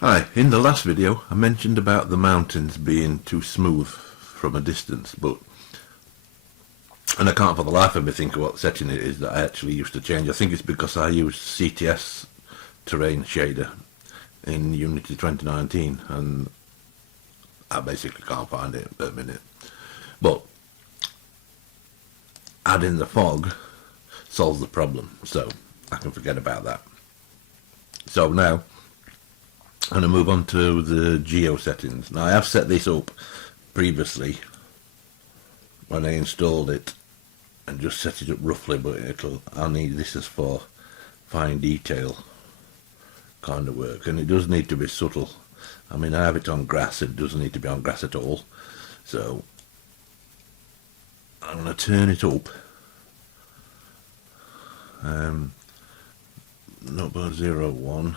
Hi, in the last video I mentioned about the mountains being too smooth from a distance, and I can't for the life of me think of what setting it is that I actually used to change. I think it's because I used GTS Terrain Shader in Unity 2019 and I basically can't find it at the minute. But adding the fog solves the problem, so I can forget about that. So now I'm going to move on to the Geo Settings. Now I have set this up previously when I installed it and just set it up roughly, but I'll need this as for fine detail kind of work, and it does need to be subtle. I mean, I have it on grass, it doesn't need to be on grass at all, so I'm going to turn it up 0.01.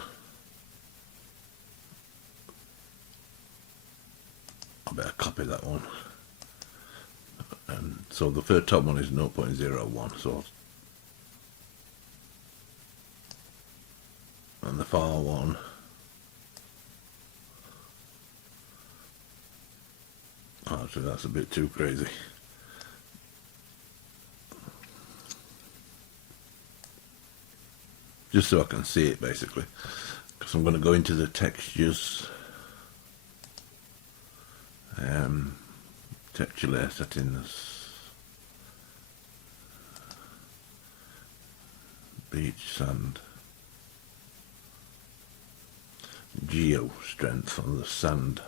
I better copy that one. And so the first top one is 0.01, so and the far one actually that's a bit too crazy. Just so I can see it basically, because I'm going to go into the textures, texture layer settings, beach sand, geo strength on the sand.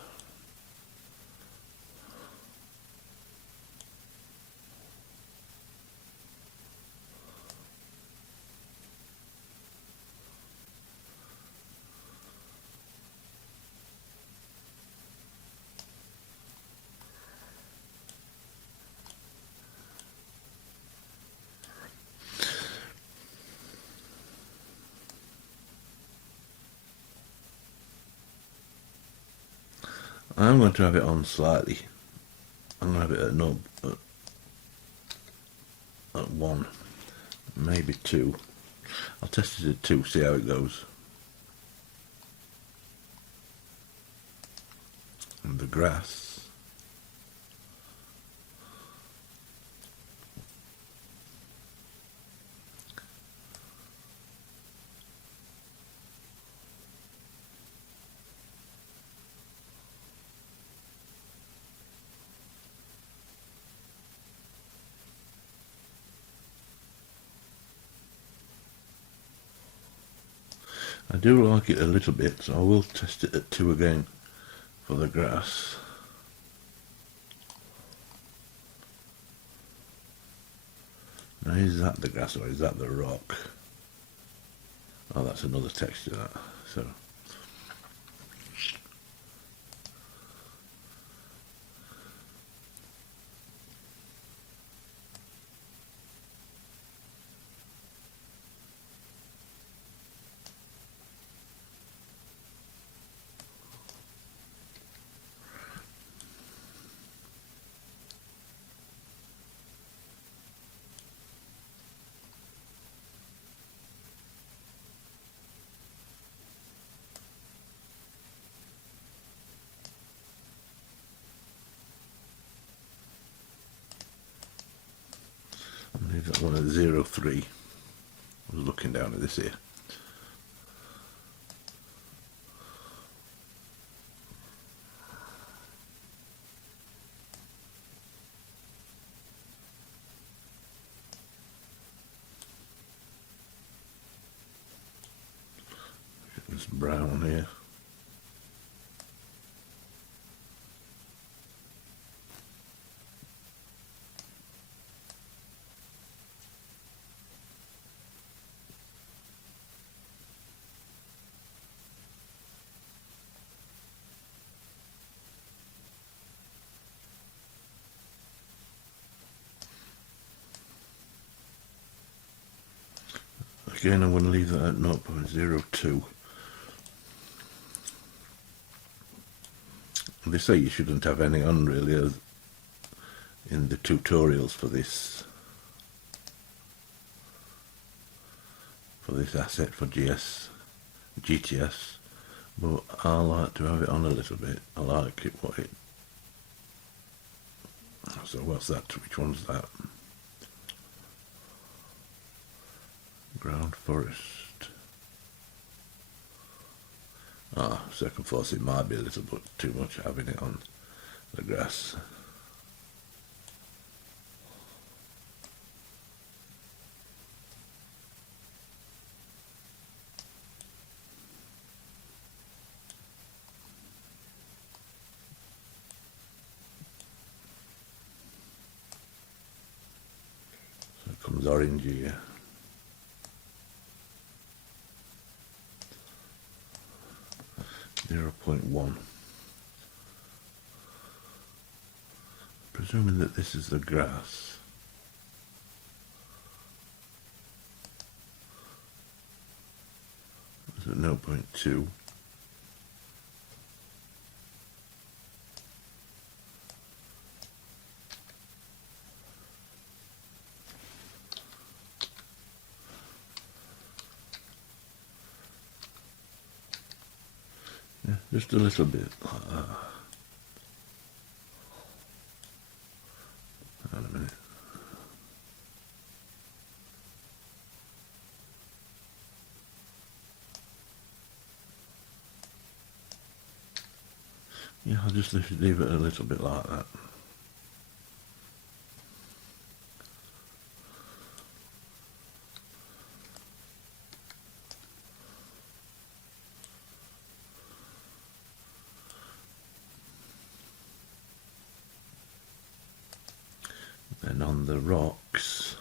I'm going to have it on slightly. I'm going to have it at 1, maybe 2. I'll test it at 2, see how it goes. And the grass. I do like it a little bit, so I will test it at 2 again for the grass. Now is that the grass or is that the rock? Oh, that's another texture that. So I'll leave that one at 0.3. I was looking down at this here. It's brown here. Again, I'm going to leave that at 0.02. They say you shouldn't have any on really in the tutorials for this asset for GTS, but I like to have it on a little bit. I like it what it. So what's that? Which one's that? Ground forest. Second force, it might be a little bit too much having it on the grass. So it comes orange here. .1. Presuming that this is the grass. Is it 0.2? Yeah, just a little bit like that. Hang on a minute. Yeah, I'll just leave it a little bit like that. Then on the rocks,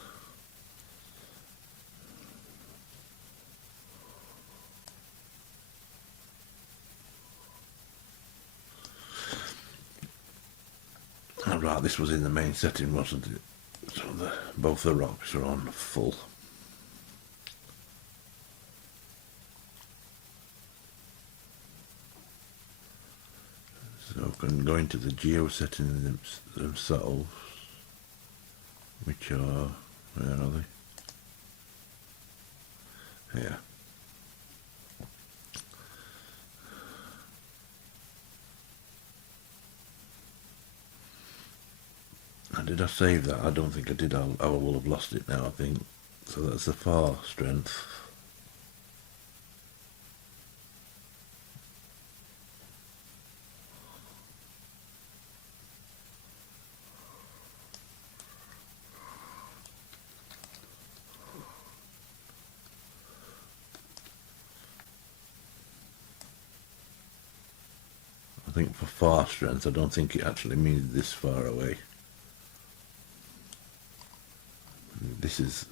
oh, right, this was in the main setting, wasn't it? So both the rocks are on full. So I can go into the Geo Settings themselves, which are, where are they? Here. And did I save that? I don't think I did. I will have lost it now, I think. So that's the far strength. I think for far strength, I don't think it actually means this far away. This is...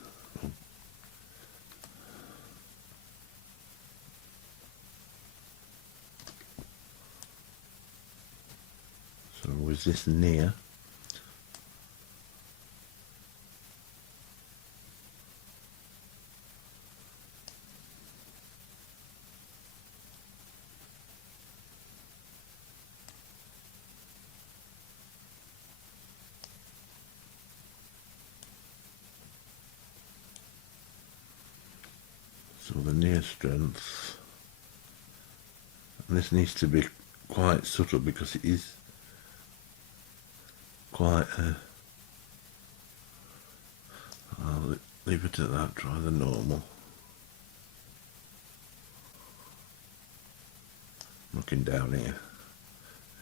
So was this near? So the near strength, and this needs to be quite subtle because it is quite I'll leave it at that, try the normal. Looking down here,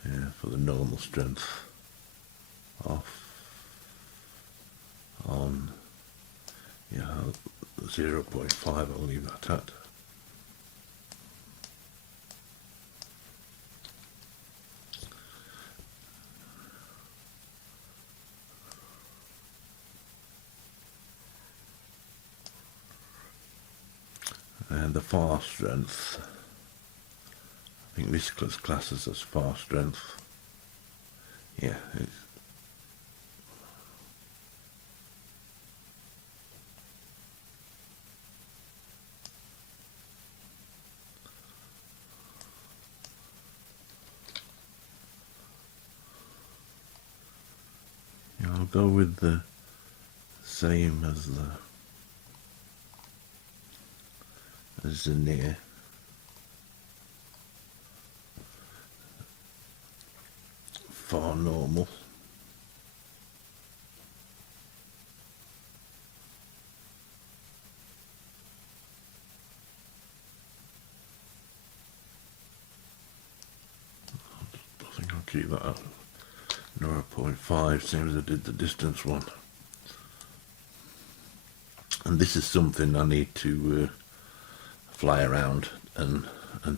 yeah, for the normal strength. Off, on, yeah, 0.5, I'll leave that at. And the far strength, I think this classes as far strength. Yeah, it's, yeah, I'll go with the same as the near. far normal. I think I'll keep that at 0.5, same as I did the distance one. And this is something I need to fly around and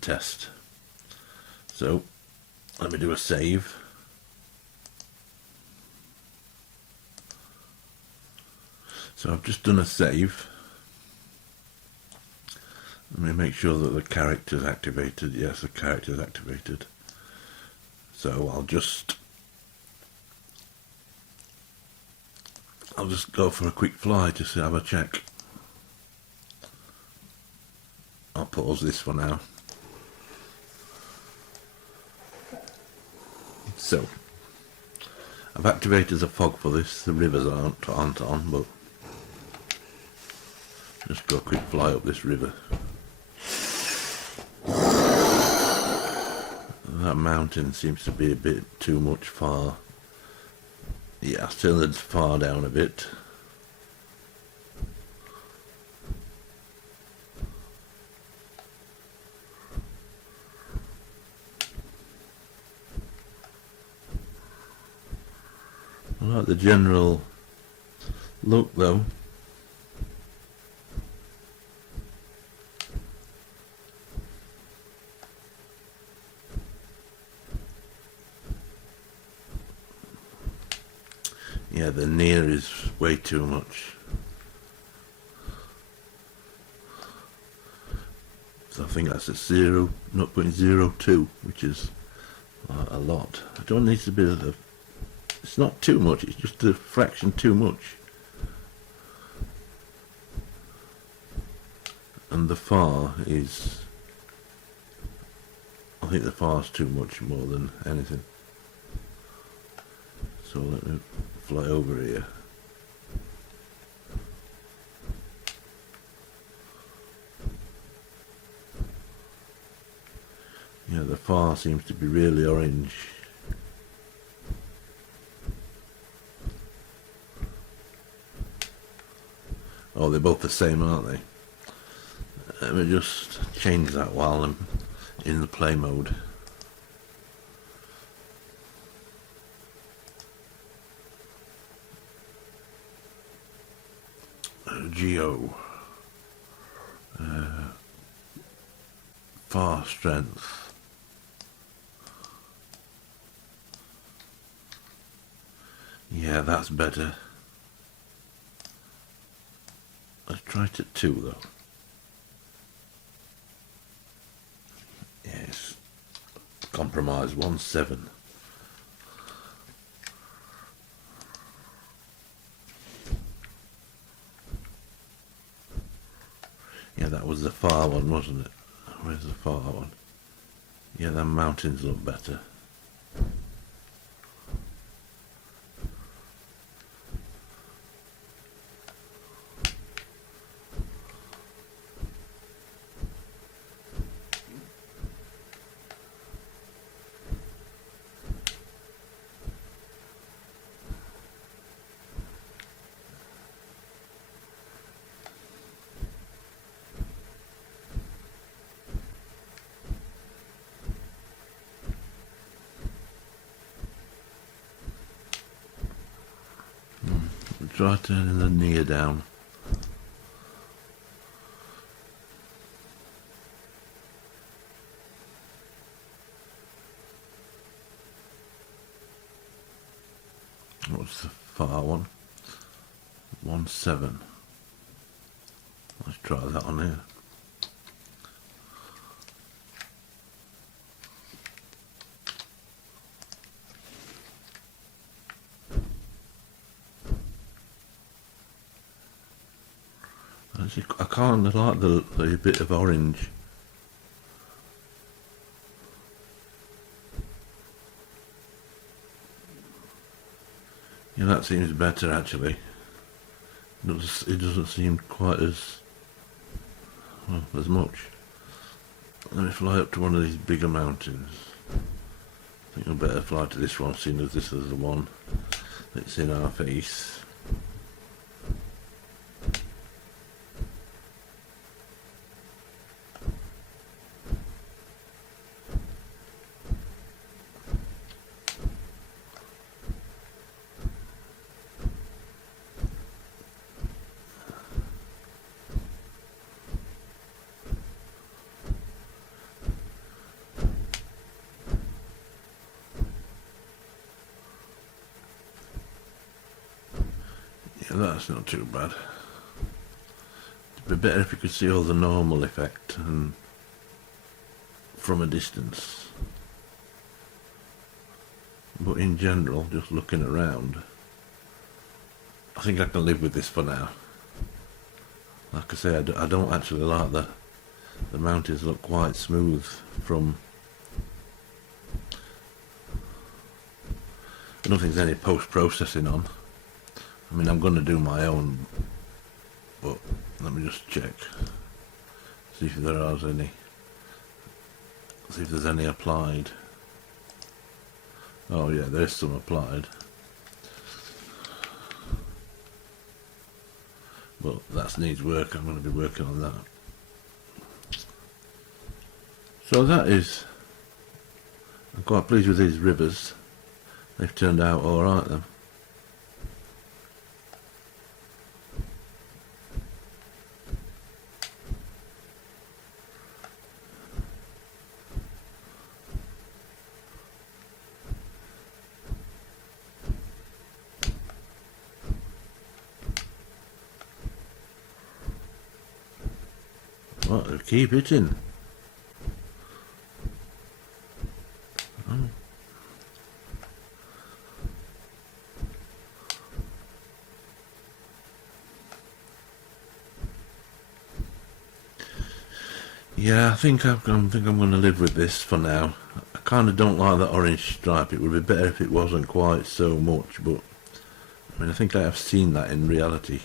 test. So let me do a save. So I've just done a save. Let me make sure that the character's activated. Yes, the character's activated. So I'll just go for a quick fly just to have a check. I'll pause this for now. So I've activated the fog for this. The rivers aren't on, but just go a quick fly up this river. That mountain seems to be a bit too much far. Yeah, still it's far down a bit. I like the general look though. Yeah, the near is way too much. So I think that's a 0.02, which is a lot. I don't need to be it's not too much, it's just a fraction too much. And the far is, I think the far's too much more than anything. So let me fly over here. Yeah, the far seems to be really orange. Oh, they're both the same, aren't they? Let me just change that while I'm in the play mode. Geo far strength. Yeah, that's better. Let's try it at 2 though. Yes, compromise 1.7. Yeah, that was the far one, wasn't it? Where's the far one? Yeah, the mountains look better. Try turning the near down. What's the far one? 1.7. Let's try that on here. I kind of like the bit of orange. Yeah, that seems better actually. It doesn't seem quite as much. Let me fly up to one of these bigger mountains. I think I'll better fly to this one, seeing as this is the one that's in our face. Yeah, that's not too bad. It'd be better if you could see all the normal effect and from a distance. But in general, just looking around, I think I can live with this for now. Like I say, I don't actually like the mountains look quite smooth from... I don't think there's any post-processing on. I mean, I'm going to do my own, but let me just check. See if there are any. See if there's any applied. Oh yeah, there's some applied. But that needs work. I'm going to be working on that. So that is... I'm quite pleased with these rivers. They've turned out alright then. Well, keep hitting. Oh. Yeah, I think I'm going to live with this for now. I kind of don't like that orange stripe. It would be better if it wasn't quite so much, but I mean, I think I have seen that in reality.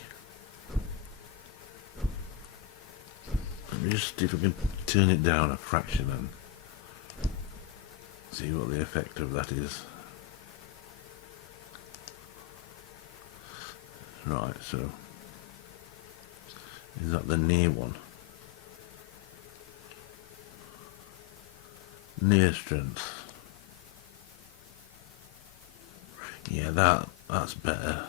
Let me just see if I can turn it down a fraction and see what the effect of that is. Right, so is that the near one? Near strength. Yeah, that's better.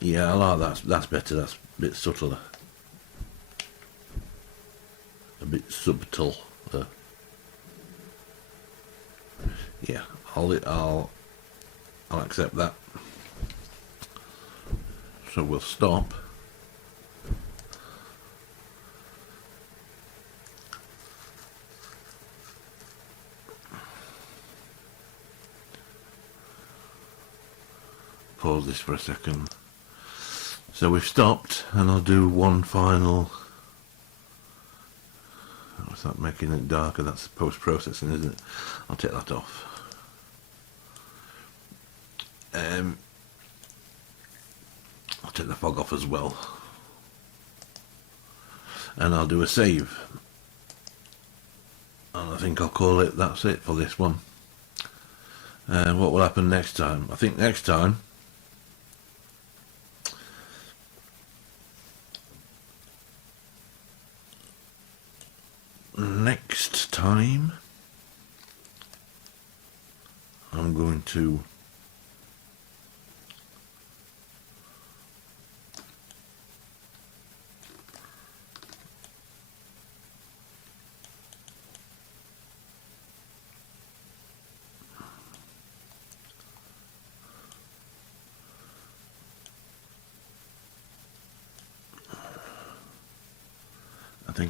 Yeah, I like that. That's better. That's a bit subtler. A bit subtle. Yeah, I'll accept that. So we'll stop. Pause this for a second. So we've stopped, and I'll do one final... What's that, making it darker? That's post-processing, isn't it? I'll take that off. I'll take the fog off as well. And I'll do a save. And I think I'll call it, that's it for this one. And what will happen next time? I think next time... I'm going to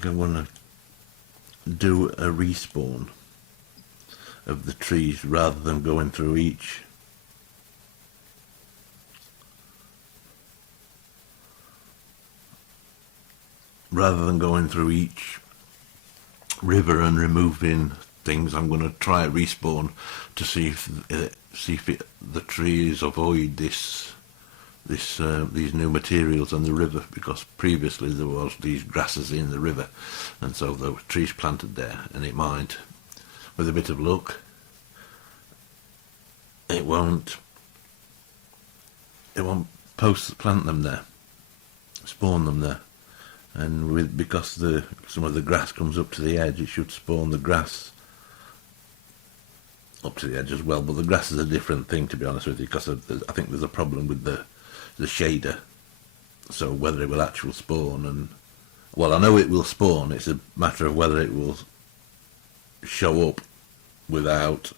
I'm going to do a respawn of the trees rather than going through each. Rather than going through each river and removing things, I'm going to try a respawn to see if the trees avoid this these new materials on the river, because previously there was these grasses in the river, and so there were trees planted there, and it might, with a bit of luck, it won't plant them there, spawn them there, and because some of the grass comes up to the edge, it should spawn the grass up to the edge as well. But the grass is a different thing, to be honest with you, because I think there's a problem with the shader. So whether it will actually spawn, and well, I know it will spawn, it's a matter of whether it will show up without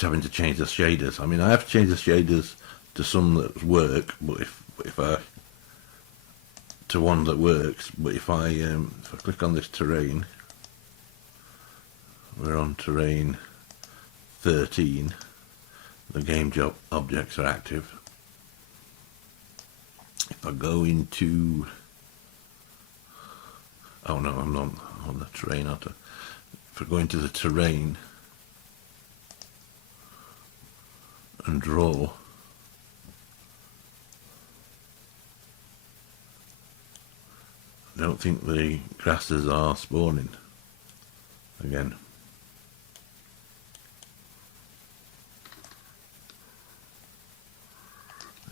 having to change the shaders. I mean, I have to change the shaders to some that work, but to one that works. But if I click on this terrain, we're on terrain 13, the game job objects are active. If I go into, oh no, I'm not on the terrain. If I go into the terrain and draw, I don't think the grasses are spawning again.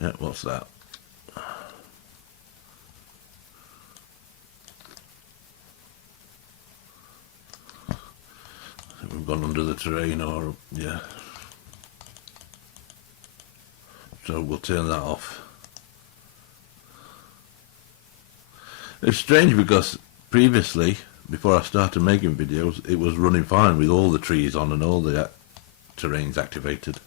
Yeah, what's that? I think we've gone under the terrain, or yeah. So we'll turn that off. It's strange because previously, before I started making videos, it was running fine with all the trees on and all the terrains activated.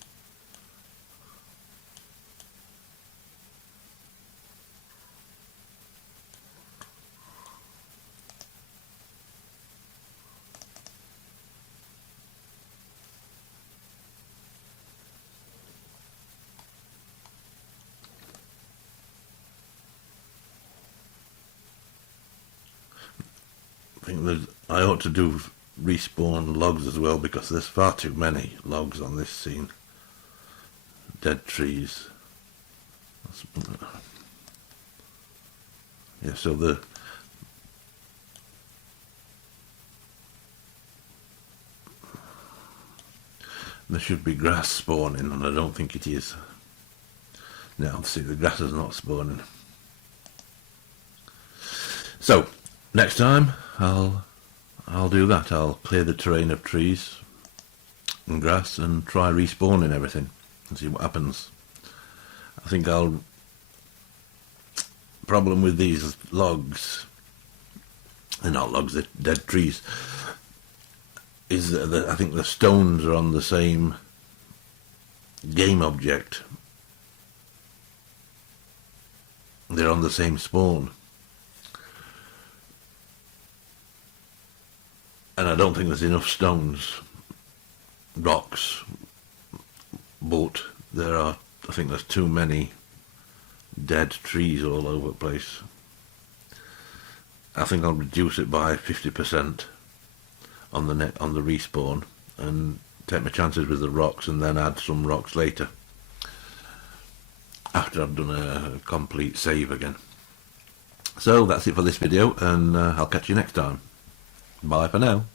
I think I ought to do respawn logs as well, because there's far too many logs on this scene. Dead trees. Yeah, so there should be grass spawning, and I don't think it is. Now, see, the grass is not spawning. So next time I'll do that. I'll clear the terrain of trees and grass and try respawning everything and see what happens. I think problem with these logs, they're not logs, they're dead trees, is that I think the stones are on the same game object. They're on the same spawn. And I don't think there's enough stones, rocks, but I think there's too many dead trees all over the place. I think I'll reduce it by 50% on the respawn, and take my chances with the rocks, and then add some rocks later after I've done a complete save again. So that's it for this video, and I'll catch you next time. Bye for now.